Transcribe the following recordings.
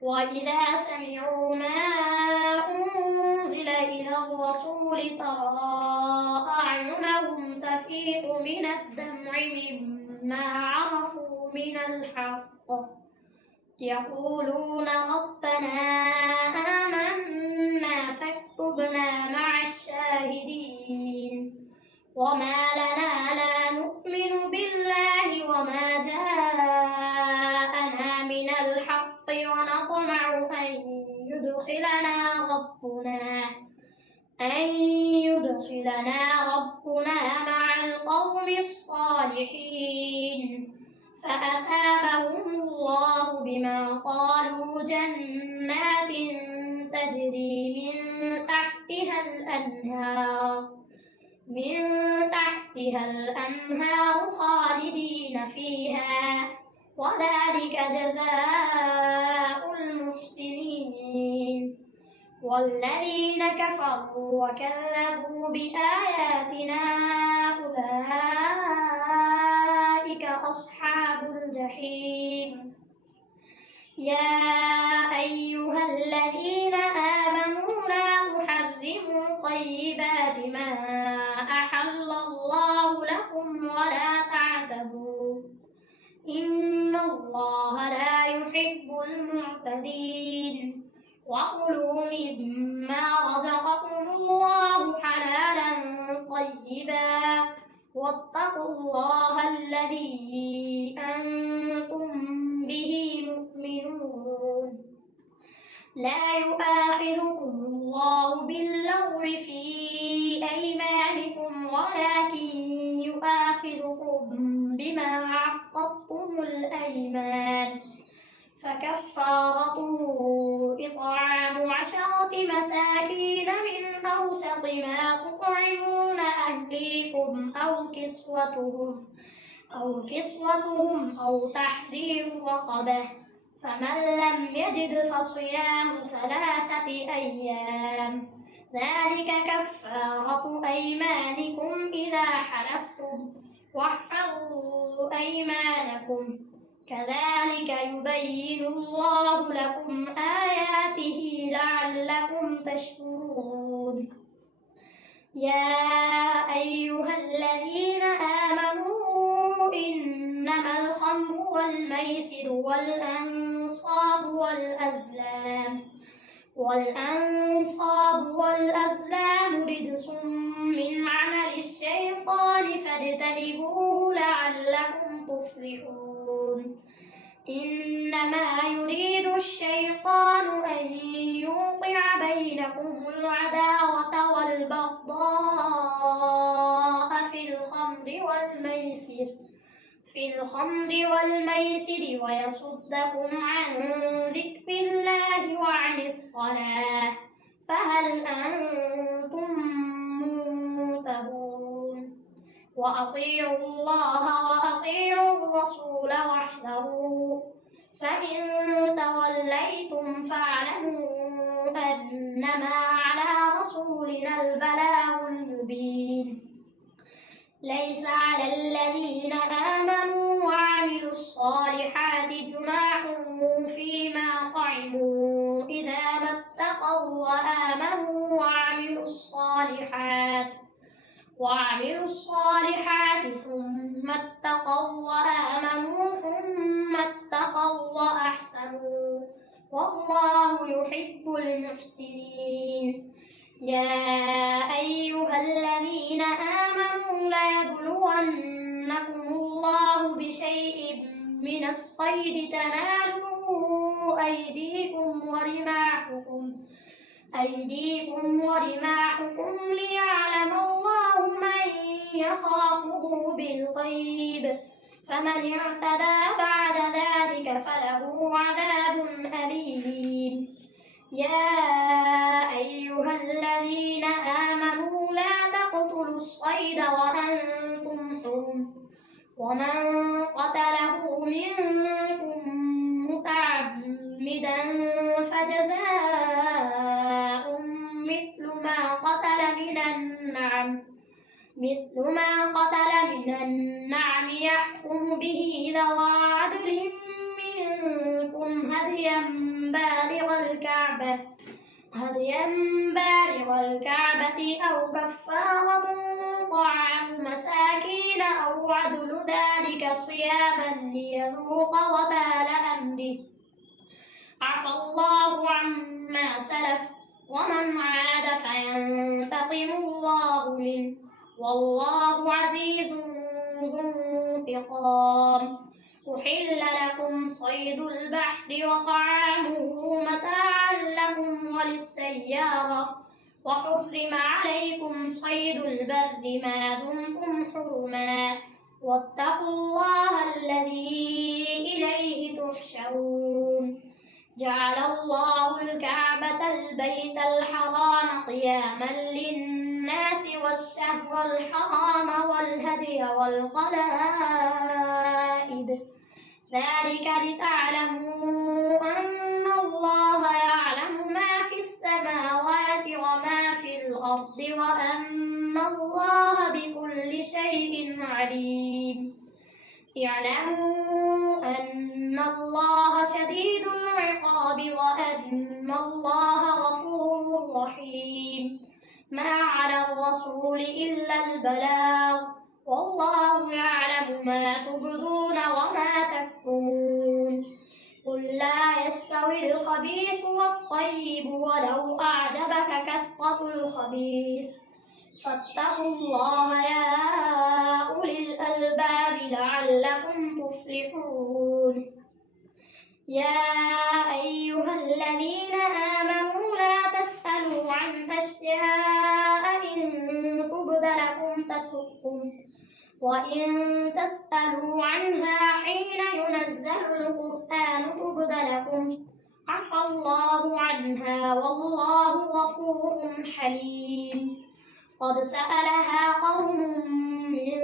وإذا سمعوا ما أنزل إلى الرسول ترى أعينهم تفيض من الدمع مما عرفوا من الحق يقولون ربنا آمنا فاكتبنا مع الشاهدين وما لنا لا نؤمن بالله وما جاءنا من الحق ونطمع أن يدخلنا ربنا مع القوم الصالحين فأثابهم الله بما قالوا جنات تجري من تحتها الأنهار خالدين فيها وذلك جزاء المحسنين والذين كفروا وكذبوا بآياتنا أولئك أصحاب الجحيم يا أيها الذين آمنوا لا تحرموا طيبات ما أحل الله لكم ولا تعتدوا إن الله لا يحب المعتدين وكلوا مما رزقكم الله حلالا طيبا واتقوا الله الذي أنتم به مؤمنون لا يؤاخذكم الله باللغو في أيمانكم ولكن يؤاخذكم بما عقدتم الأيمان فكفارته إطعام 10 مساكين من أوسط ما تطعمون أهليكم أو كسوتهم أو تحرير رقبة فمن لم يجد فصيام 3 أيام ذلك كفارة أيمانكم إذا حلفتم واحفظوا أيمانكم كذلك يبين الله لكم آياته لعلكم تشكرون يا أيها الذين آمنوا إنما الخمر والميسر والأنصاب والأزلام رجس من عمل الشيطان فاجتنبوه لعلكم تفلحون إنما يريد الشيطان أن يوقع بينكم العداوة والبغضاء في الخمر والميسر ويصدكم عن ذكر الله وعن الصلاة فهل أنتم منتهون وأطيعوا الله وأطيعوا الرسول واحذروا فإن توليتم فاعلموا أنما على رسولنا البلاغ المبين ليس على الذين آمنوا وعملوا الصالحات جناح فيما طعموا إذا ما اتقوا وآمنوا وعملوا الصالحات ثم اتقوا وآمنوا ثم اتقوا وأحسنوا والله يحب المحسنين يا أيها الذين آمنوا ليبلونكم الله بشيء من الصيد تناله أيديكم ورماحكم ليعلم الله من يخافه بالغيب فمن اعتدى بعد ذلك فله عذاب أليم يا أيها الذين آمنوا لا تقتلوا الصيد وأنتم حرم ومن قتله منكم متعمدا فجزاء مثل ما قتل من النعم يحكم به ذوى عدل منكم هديا بالغ الكعبة أو كفارة طعام مساكين أو عدل ذلك صياما ليذوق وبال أمره. عفى الله عما سلف ومن عاد فينتقم الله منه والله عزيز ذو انتقام. أحل لكم صيد البحر وطعامه متاعا لكم وللسيارة وحرم عليكم صيد البر ما دمتم حرما واتقوا الله الذي إليه تحشرون. جعل الله الكعبة البيت الحرام قياما للناس والشهر الحرام والهدي والقلائد ذلك لتعلموا أن الله يعلم ما في السماوات وما في الأرض وأن الله بكل شيء عليم. اعلموا أن الله شديد العقاب وأن الله غفور رحيم. ما على الرسول إلا البلاغ والله يعلم ما تبدون وما تكتمون. قل لا يستوي الخبيث والطيب ولو أعجبك كثرة الخبيث فاتقوا الله يا أولي الألباب لعلكم تفلحون. يا أيها الذين آمنوا لا تسألوا عن أشياء إن تبد لكم تسؤكم وإن تسألوا عنها حين ينزل القرآن تبد لكم عفى الله عنها والله غفور حليم. قد سألها قوم من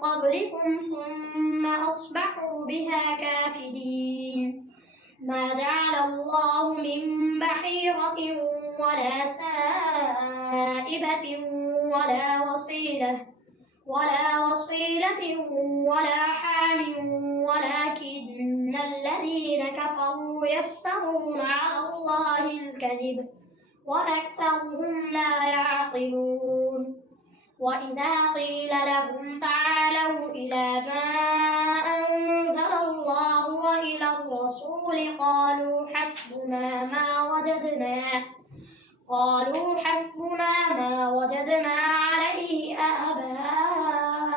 قبلكم ثم أصبحوا بها كافرين. ما جعل الله من بحيرة ولا سائبة ولا وصيلة ولا حام ولكن الذين كفروا يفترون على الله الكذب وأكثرهم لا يعقلون. وإذا قيل لهم تعالوا إلى ما أنزل الله وإلى الرسول قالوا حسبنا ما وجدنا عليه آباءنا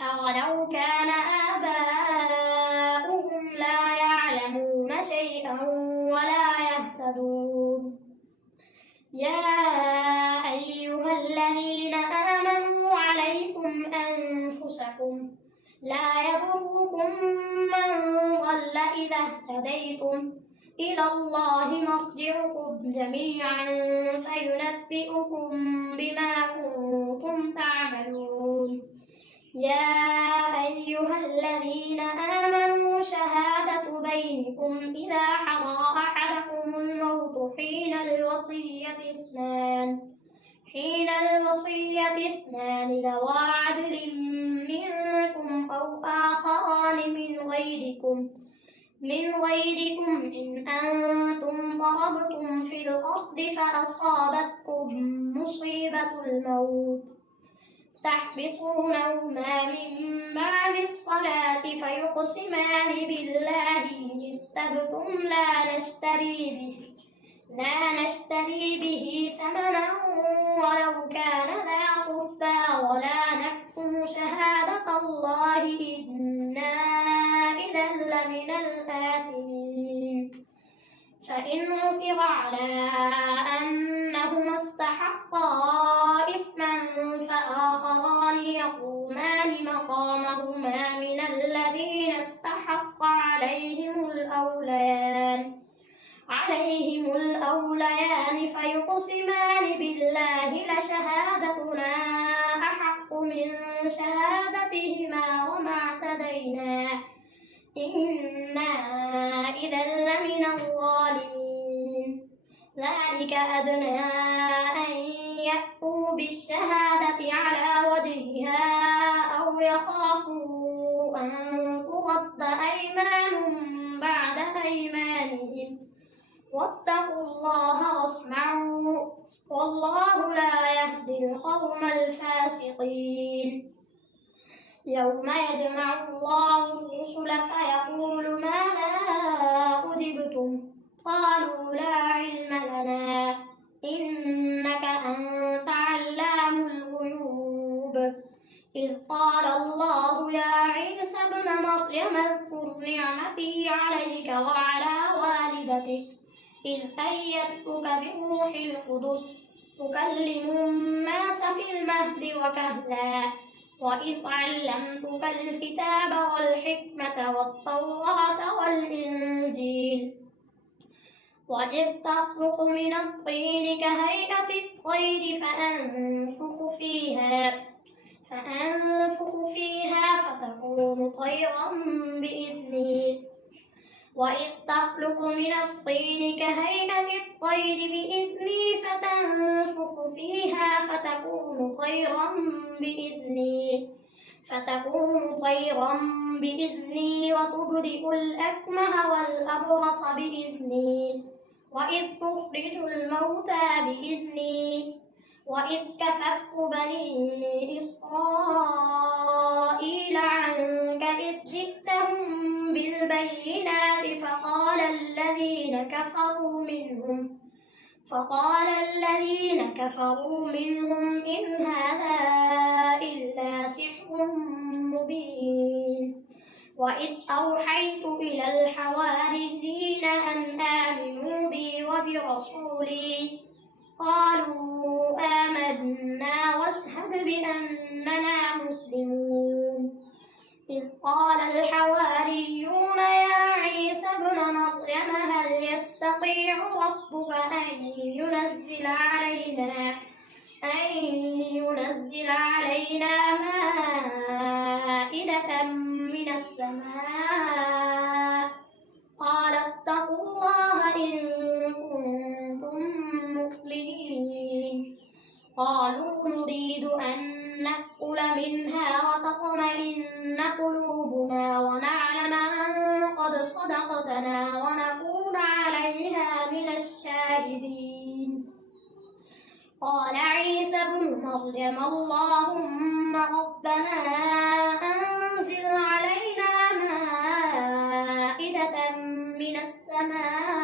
أولو كان آباؤهم لا يعلمون شيئا ولا يهتدون. يا أيها الذين آمنوا عليكم أنفسكم لا يضركم من ضل إذا اهتديتم إلى الله مرجعكم جميعا فينبئكم بما كنتم تعملون. يا أيها الذين آمنوا شهادة بينكم إذا حضر أحدكم الموت حين الوصية اثنان ذوى عدل منكم أو آخران من غيركم إن أنتم ضربتم في الأرض فأصابتكم مصيبة الموت تحبسونهما من بعد الصلاة فيقسمان بالله إن ارتبتم لا نشتري به ثمنا ولو كان ذا قربى ولا نكتم شهادة الله إنا إذا لمن الآثمين. فإن عثر على أنهما استحقا إثما فآخران يقومان مقامهما من الذين استحق عليهم الأوليان فيقسمان بالله لشهادتنا أحق من شهادتهما وما اعتدينا إنا إذا لمن الظالمين. ذلك أدنى أن يأتوا بالشهادة على وجهها أو يخافوا أن ترد أيمان بعد أيمان واتقوا الله واسمعوا والله لا يهدي القوم الفاسقين يوم يجمع الله الرسل فيقول ماذا أجبتم قالوا لا علم لنا إنك أنت علام الغيوب إذ قال الله يا عيسى ابن مريم اذكر نعمتي عليك وعلى والدتك إذ أيدتك بروح القدس تكلم الناس في المهد وكهلا وإذ علمتك الكتاب والحكمة والتوراة والإنجيل وإذ تخلق من الطين كهيئة الطير فأنفخ فيها فتكون طيرا بإذني وإذ تخلق من الطين كهيئة الطير بإذني فتنفخ فيها فتكون طيرا بإذني وتبرئ الأكمه والأبرص بإذني وإذ تخرج الموتى بإذني وإذ كففت بني إسرائيل عنك إذ جئتهم بالبينات فقال الذين كفروا منهم إن هذا إلا سحر مبين وإذ أوحيت إلى الحواريين أن آمنوا بي وبرسولي قالوا آمنا واشهد بأننا مسلمون إذ قال الحواريون يا عيسى ابن مريم هل يستطيع ربك أن ينزل علينا مائدة من السماء قال اتقوا الله إن كنتم مؤمنين قالوا نريد أن نأكل منها وتطمئن قلوبنا ونعلم أن قد صدقتنا ونكون عليها من الشاهدين قال عيسى ابن مريم اللهم ربنا أنزل علينا مائدة من السماء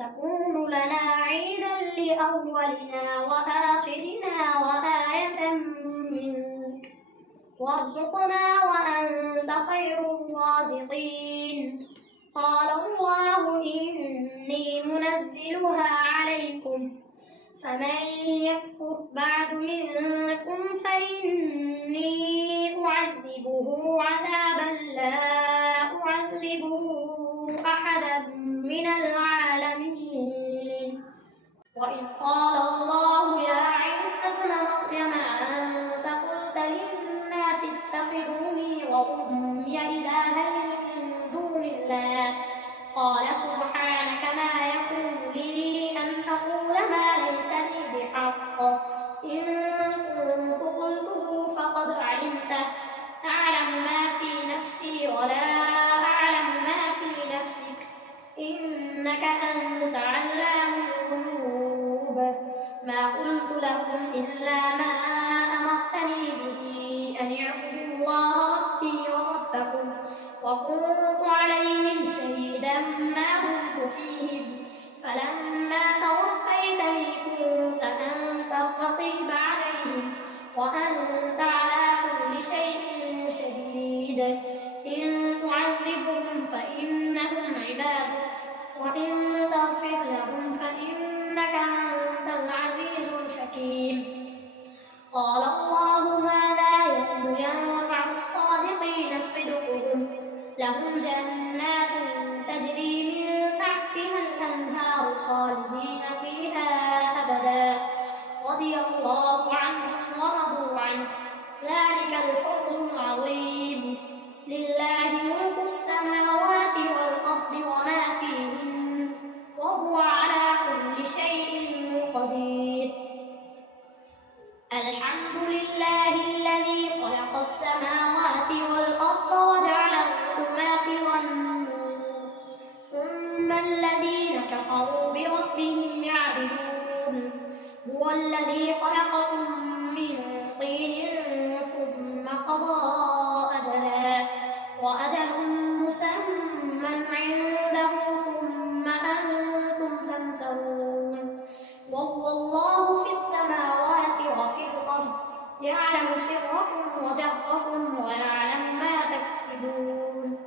تكون لنا عيدا لأولنا وآخرنا وآية منك وارزقنا وأنت خير الرازقين قال الله إني منزلها عليكم فمن يكفر بعد منكم فإني أعذبه عذابا لا أعذبه أحدا من العالمين وإذ قال الله يا عيسى ابن مريم أنت قلت للناس اتخذوني وأمي إلهين من دون الله قال سبحانك ما يكون لي أن أقول ما ليس لي بحق إن كنت قلته فقد علمته تعلم ما في نفسي ولا أعلم ما في نفسك إنك أنت علام الغيوب ما قلت لهم إلا ما أمرتني به أن اعبدوا الله ربي وربكم وكنت عليهم شهيدا ما دمت فيهم فلما توفيتني كنت أنت الرقيب عليهم وأنت على كل شيء شهيد إن تعذبهم فإنهم عبادك وإن تغفر لهم فإنك أنت العزيز الحكيم قال الله هذا يوم ينفع الصادقين صدقهم لهم جنات تجري من تحتها الأنهار خالدين فيها أبدا رضي الله عنهم ورضوا عنه ذلك الفوز العظيم لله ملك السماوات والأرض وما فيهن وهو على كل شيء قدير الحمد لله الذي خلق السماوات والأرض وجعل الظلمات والنور يستهزئون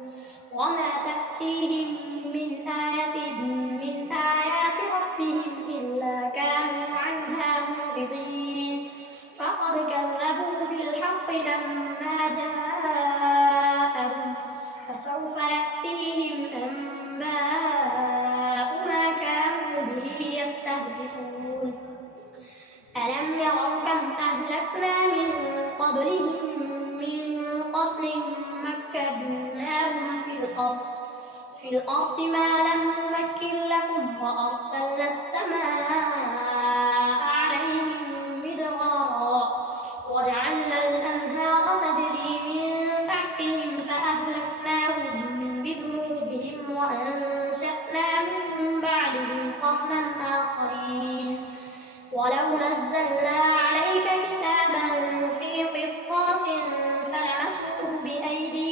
وما تأتيهم من آية من آيات ربهم إلا كانوا عنها معرضين فقد كذبوا بالحق لما جاءهم فسوف يأتيهم أنباء ما كانوا به يستهزئون ألم يروا كم أهلكنا من قبلهم من قرن مكناهم في الأرض ما لم نمكن لكم وأرسلنا السماء عليهم مدرارا وجعلنا الأنهار تجري من تحتهم فأهلكناهم بذنوبهم وأنشأنا من بعدهم قرنا آخرين ولو نزلنا عليك كتابا في قرطاس فلمسوه بأيديهم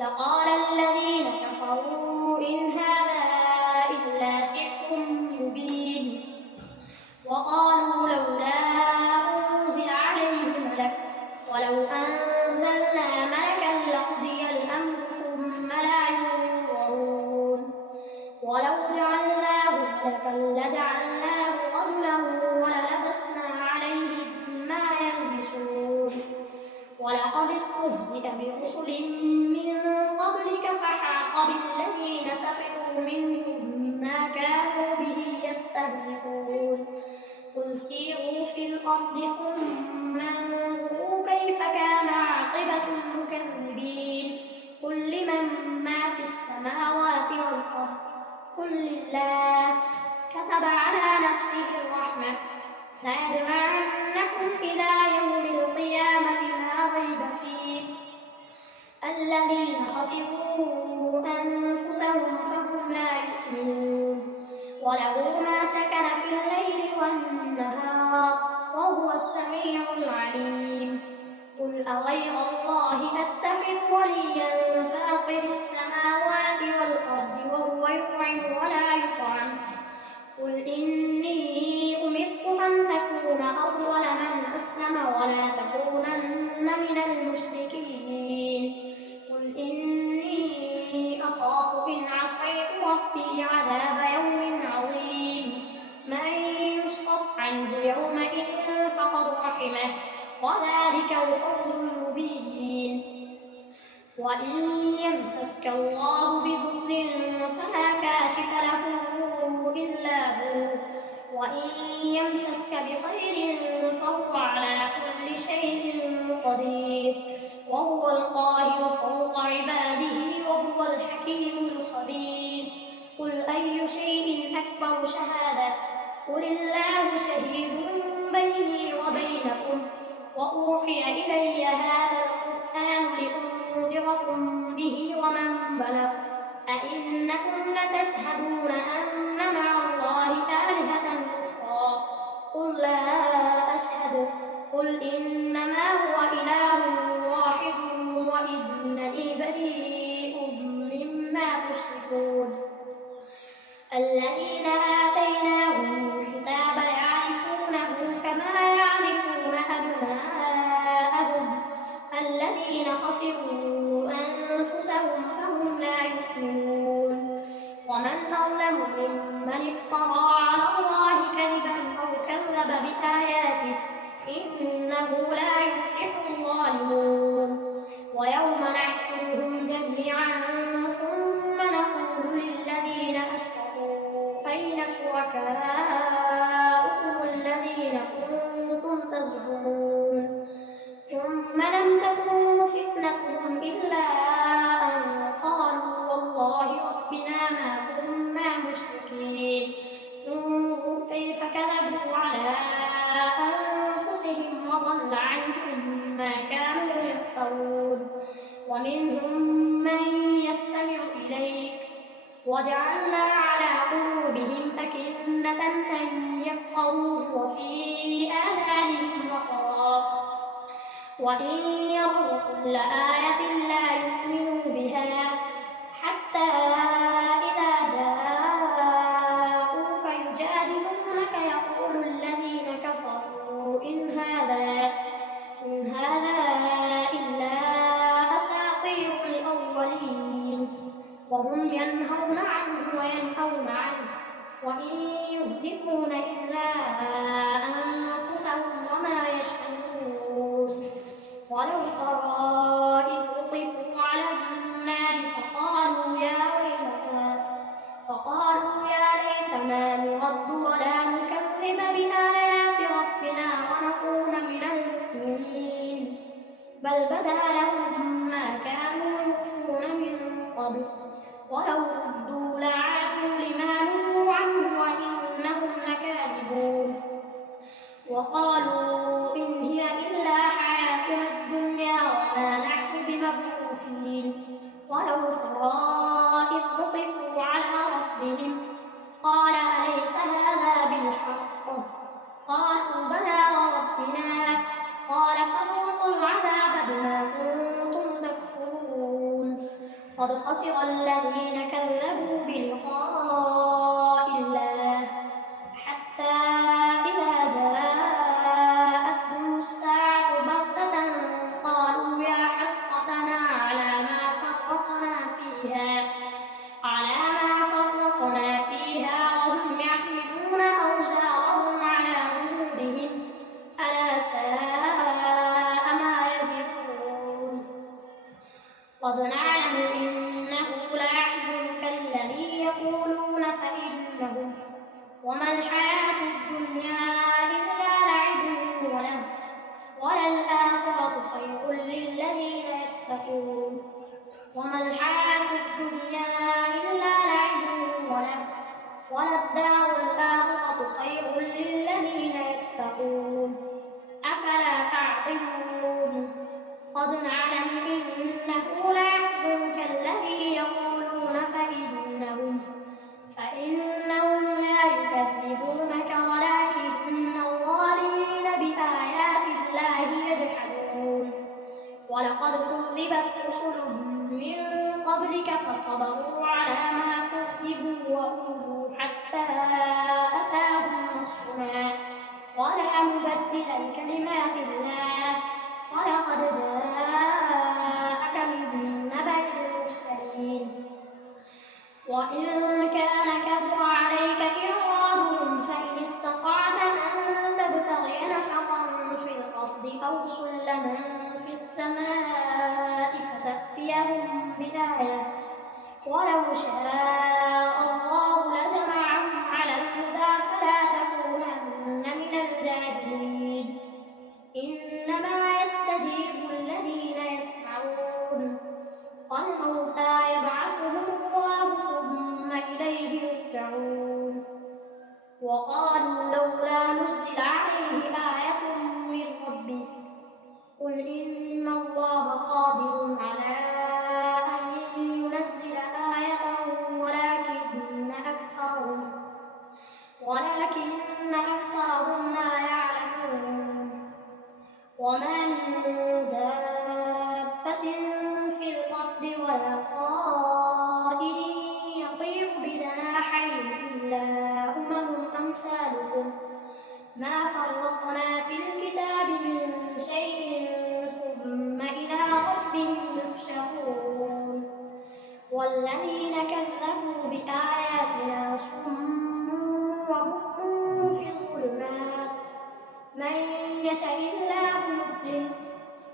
لقال الذين كفروا إن هذا إلا سحر مبين وقالوا لولا أنزل عليه ملك ولو أنزلنا ملكا لقضي الأمر ثم لا ينظرون ولو جعلناه ملكا لجعلناه رجلا وللبسنا عليهم ما يلبسون ولقد استهزئ برسل من قبلك فحاق بالذين سخروا منهم ما كانوا به يستهزئون قل سيروا في الأرض ثم انظروا كيف كان عاقبة المكذبين قل لمن ما في السماوات والأرض قل لله كتب على نفسه الرحمة ليجمعنكم إلى يوم القيامة لا ريب فيه الذين خسروا أنفسهم فهم لا يؤمنون وله ما سكن في الليل والنهار وهو السميع العليم قل أغير الله أتخذ وليا فاطر السماوات والأرض وهو يطعم ولا يطعم قل إني أمرت أن أكون أول من أسلم ولا تكونن من المشركين قل إني أخاف إن عصيت ربي عذاب يوم عظيم من يصرف عنه يومئذ فقد رحمه وذلك الفوز المبين وإن يمسسك الله بضر فلا كاشف له إلا هو وإن يمسسك بخير فهو على كل شيء قدير وهو القاهر فوق عباده وهو الحكيم الخبير قل أي شيء أكبر شهادة قل الله شهيد بيني وبينكم وأوحي إلي هذا القرآن لأنذركم به ومن بلغ أئنكم لتشهدون أن مع الله آلهة أخرى قل لا أشهد قل إنما هو إله واحد وإنني بريء مما تشركون الذين آتيناهم الكتاب يعرفونه كما يعرفون أبناءهم الذين خسروا أنفسهم فهم لا يؤمنون ومن أظلم ممن افترى على الله كذبا أو كذب بآياته إنه لا يفلح الظالمون ويوم نحشرهم جميعا ثم نقول للذين أشركوا أين شركاؤكم الذين كنتم تزعمون ثم لم تكن فتنتهم إلا أن قالوا والله ربنا ما كنا مشركين انظر كيف كذبوا على أنفسهم وضل عنهم ما كانوا يفترون ومنهم من يستمع إليك وجعلنا على قلوبهم أكنة أن يفقهوه وفي آذانهم وقرا وإن يروا كل آية لا يؤمنوا بها حتى إذا جاءوك يجادلونك يقول الذين كفروا إن هذا إلا يهلكون إلا أنفسهم وما يشعرون ولو ترى إذ وقفوا على النار فقالوا يا ليتنا نرد ولا نكذب بآيات ربنا ونكون من المؤمنين بل بدا لهم ما كانوا يخفون من قبل ولو ردوا لعادوا لما نهوا عنه وإنهم لكاذبون وقالوا إن هي إلا حياتنا الدنيا وما نحن بمبعوثين ولو ترى إذ وقفوا على ربهم قال أليس هذا بالحق قالوا بلى وربنا قال فذوقوا العذاب بما كنتم تكفرون قد خسر الذين كذبوا بلقاء الله حتى إذا جاءتهم الساعة بغتة قالوا يا حسرتنا على ما فرطنا فيها وهم يحملون أوزارهم على ظهورهم ألا ساء ما يزرون قد نعلم إنه ليحزنك الذي يقولون فإنهم وما الحياة الدنيا إلا لعب وله وللآخرة خير للذين يتقون وما الحياة الدنيا إلا لعب وله وللدار الآخرة خير للذين يتقون أفلا تعقلون قد نعلم إنه ليحزنك الذي يقولون فإنهم لا يكذبونك ولكن الظالمين بآيات الله يجحدون ولقد كذبت رسل من قبلك فصبروا على ما كذبوا وأوذوا حتى أتاهم نصرنا ولا مبدل لكلمات الله ولقد جاءك من نبأ المرسلين وإن كان كبر عليك إعراضهم فإن استطعت أن تبتغي نفقا في الأرض أو سلما في السماء فتأتيهم بآية ولو شاء الله لجمعهم على الهدى فلا تكونن من الجاهلين إنما يستجيب الذين يسمعون والموتى يبعثهم الله ثم إليه يرجعون وقالوا لولا نزل عليه آية من ربه قل إن الله قادر على أن ينزل آية ولكن أكثرهم لا يعلمون وما من دابة في الأرض ولا طائر يطير بجناحيه إلا أمثالكم ما فرطنا في الكتاب من شيء ثم إلى ربهم يحشرون والذين كذبوا بآياتنا صم وبكم في الظلمات من يشاء الله يضلل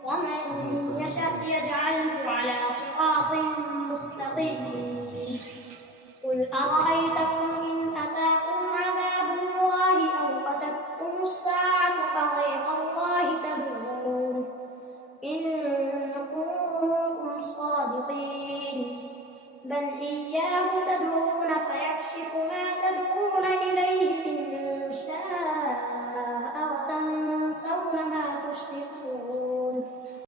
ومن يشاء يجعله على صراط مستقيم قل أرأيتكم إن أتاكم عذاب الله أو أتتكم الساعة فغير الله تدعون إن كنتم صادقين بل إياه